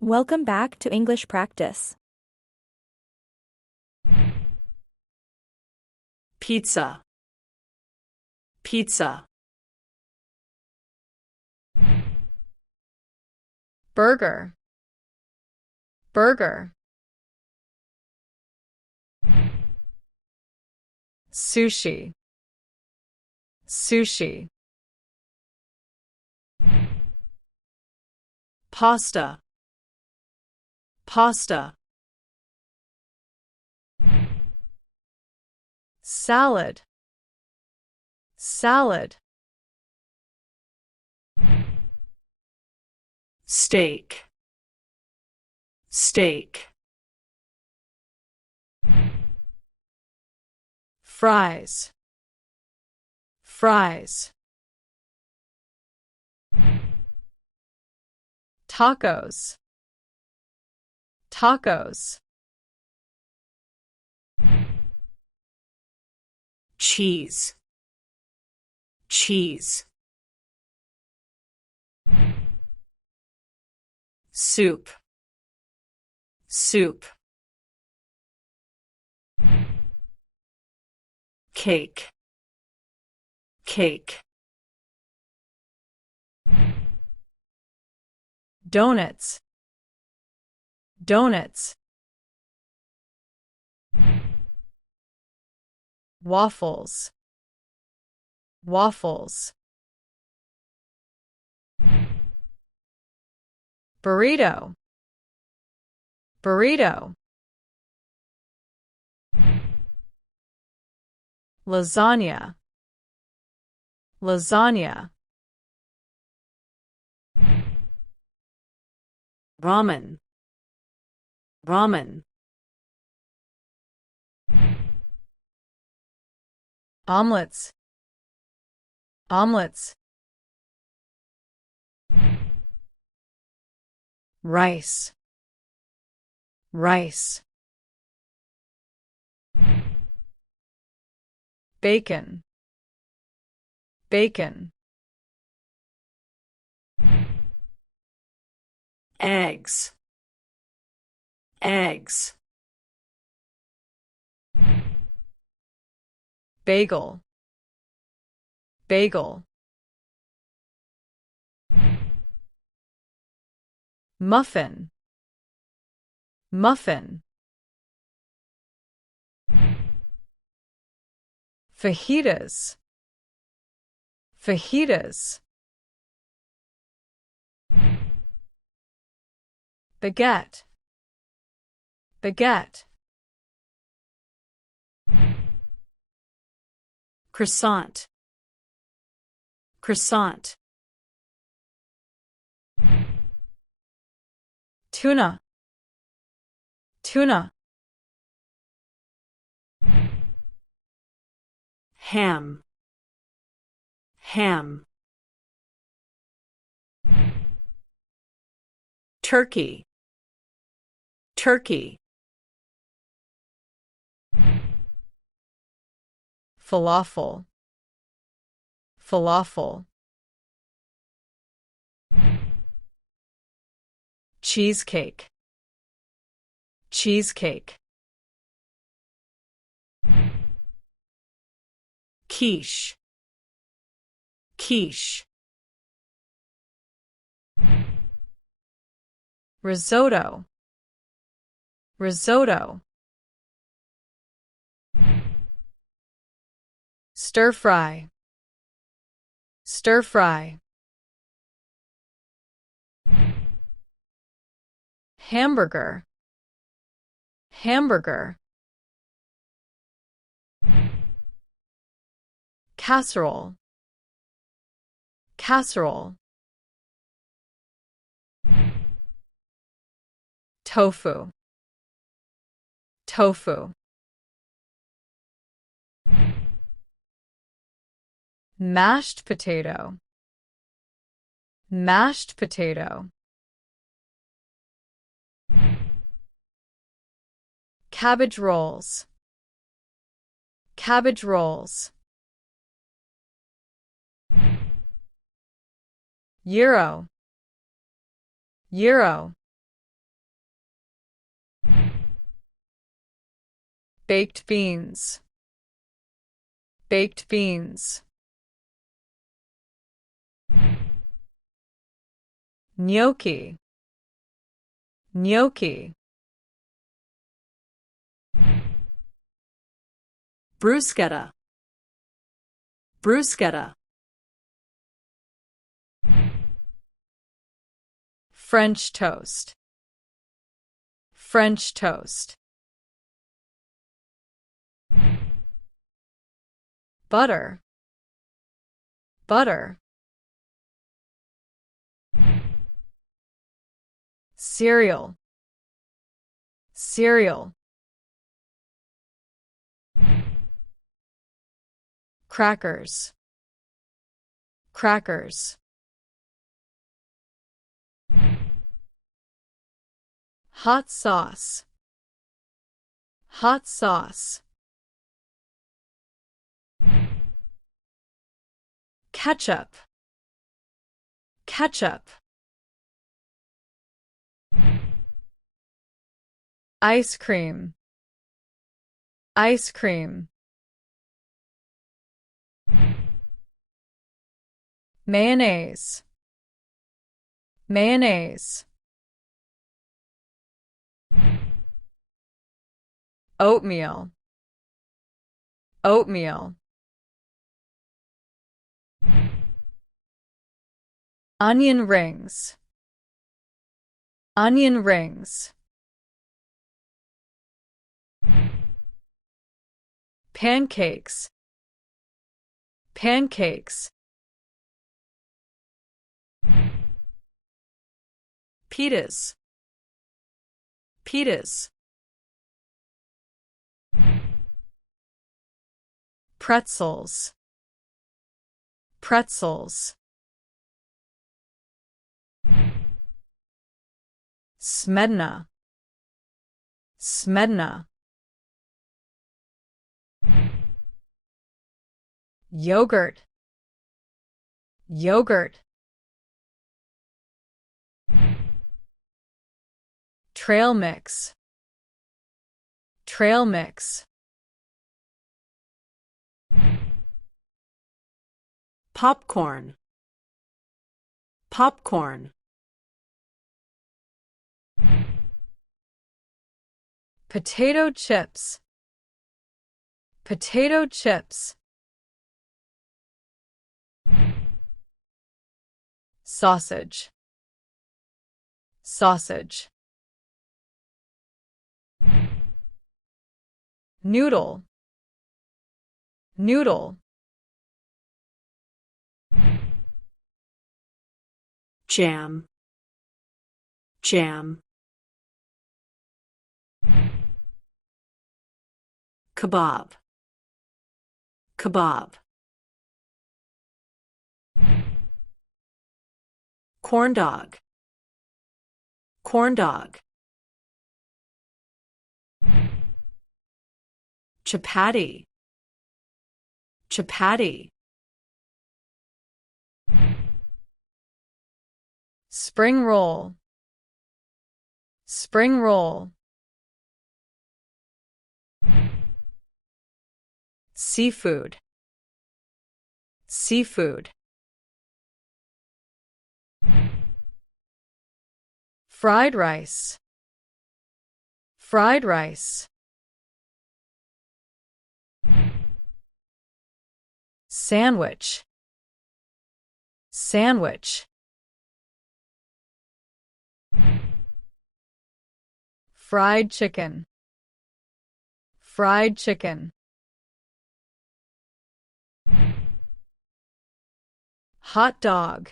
Welcome back to English practice. Pizza, pizza. Burger, burger. Sushi, sushi. Pasta, pasta. Salad, salad. Steak, steak. Fries, fries. Tacos, tacos. Cheese, cheese. Soup, soup. Cake, cake. Donuts, donuts. Waffles, waffles. Burrito, burrito. Lasagna, lasagna. Ramen, ramen. Omelets, omelets. Rice, rice. Bacon, bacon. Eggs, eggs. Bagel, bagel. Muffin, muffin. Fajitas, fajitas. Baguette, baguette. Croissant, croissant. Tuna, tuna. Ham, ham. Turkey, turkey. Falafel, falafel. Cheesecake, cheesecake. Quiche, quiche. Risotto, risotto. Stir fry, stir fry. Hamburger, hamburger. Casserole, casserole. Tofu, tofu. Mashed potato, mashed potato. Cabbage rolls, cabbage rolls. Euro, euro. baked beans, baked beans. Gnocchi, gnocchi. Bruschetta, bruschetta. French toast, French toast. Butter, butter. Cereal, cereal. Crackers, crackers. Hot sauce, hot sauce. Ketchup, ketchup. Ice cream, ice cream. Mayonnaise, mayonnaise. Oatmeal, oatmeal. Onion rings, onion rings. Pancakes, pancakes. Pitas, pitas. Pretzels, pretzels. Smedna, smedna. Yogurt, yogurt. Trail mix, trail mix. Popcorn, popcorn. Potato chips, potato chips. Sausage, sausage. Noodle, noodle. Jam, jam. Kebab, kebab. Corn dog, corn dog. Chapati, chapati. Spring roll, spring roll. Seafood, seafood. Fried rice, fried rice. Sandwich, sandwich. Fried chicken, fried chicken. Hot dog,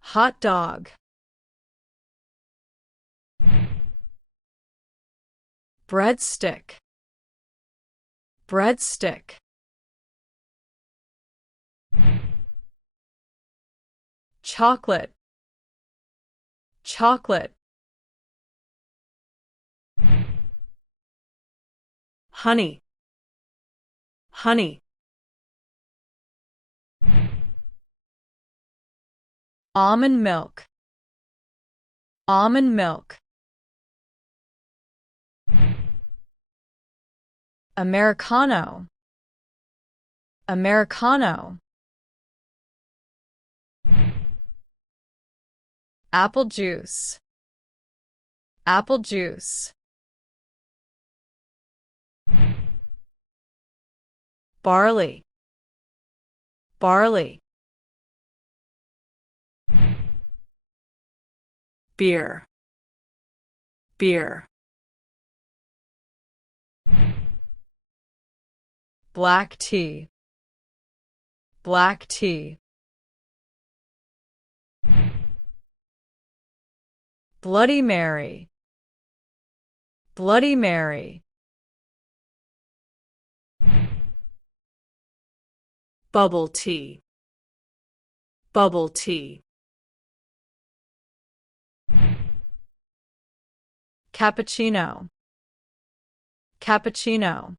hot dog. Breadstick, breadstick. Chocolate, chocolate. Honey, honey. Almond milk, almond milk. Americano. Americano. Apple juice. Apple juice. Barley. Barley. Beer. Beer. Black tea. Black tea. Bloody Mary. Bloody Mary. Bubble tea. Bubble tea. Cappuccino. Cappuccino.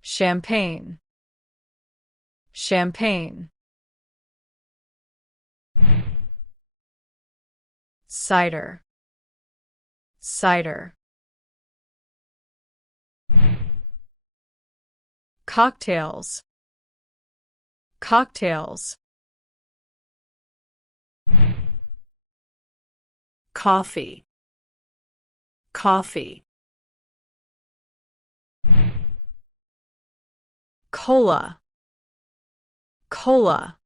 Champagne. Champagne. Cider. Cider. Cocktails. Cocktails. Coffee. Coffee. Cola. Cola.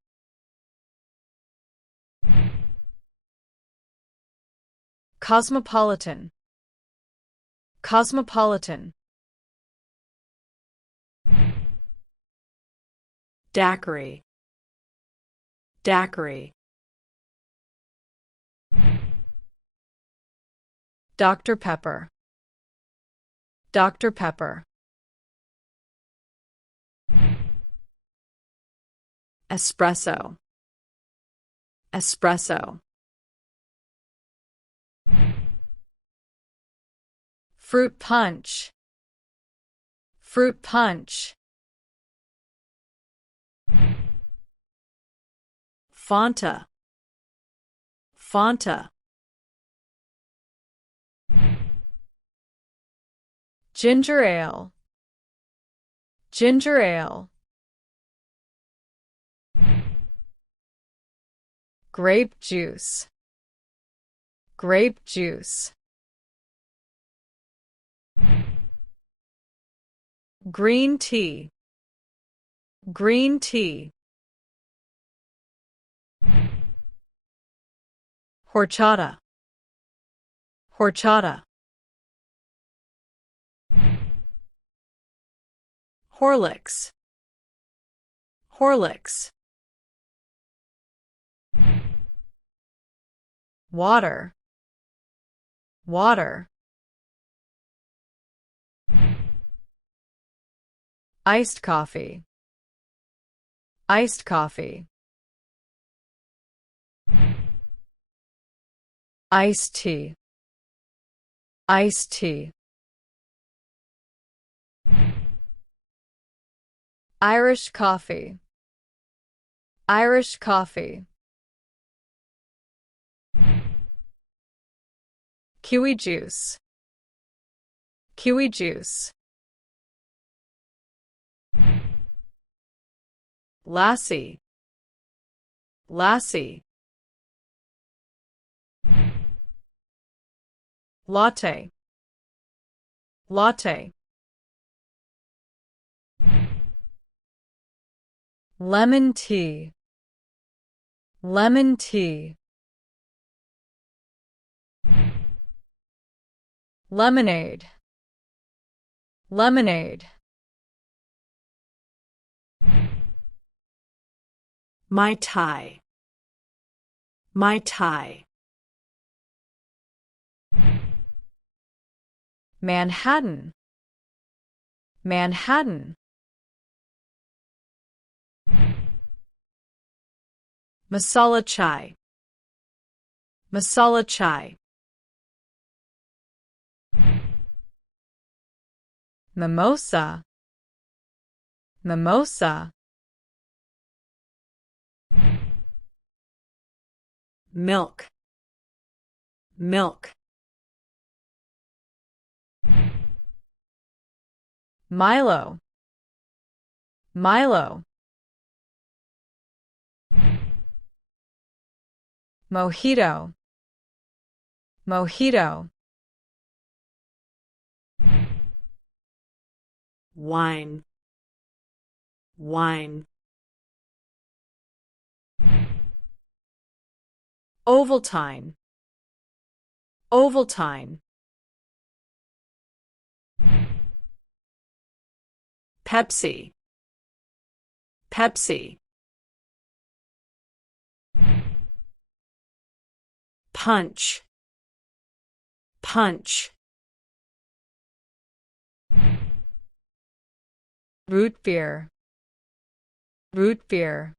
Cosmopolitan. Cosmopolitan. Daiquiri. Daiquiri. Dr. Pepper. Dr. Pepper. Espresso. Espresso. Fruit punch. Fruit punch. Fanta. Fanta. Ginger ale. Ginger ale. Grape juice. Grape juice. Green tea. Green tea. Horchata. Horchata. Horlicks. Horlicks. Water. Water. Iced coffee. Iced coffee. Iced tea. Iced tea. Irish coffee. Irish coffee. Kiwi juice. Kiwi juice. Lassi. Lassi. Latte. Latte. Lemon tea. Lemon tea. Lemonade. Lemonade. Mai Tai. Mai Tai. Manhattan. Manhattan. Masala chai. Masala chai. Mimosa. Mimosa. Milk. Milk. Milo, Milo. Mojito, mojito. Wine, wine. Ovaltine, Ovaltine. Pepsi, Pepsi. Punch, punch. Root beer, root beer.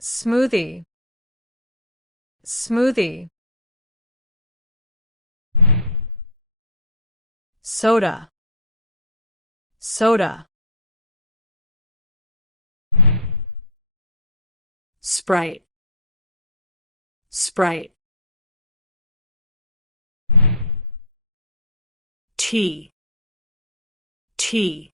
Smoothie, smoothie. Soda, soda. Sprite, Sprite. Tea, tea.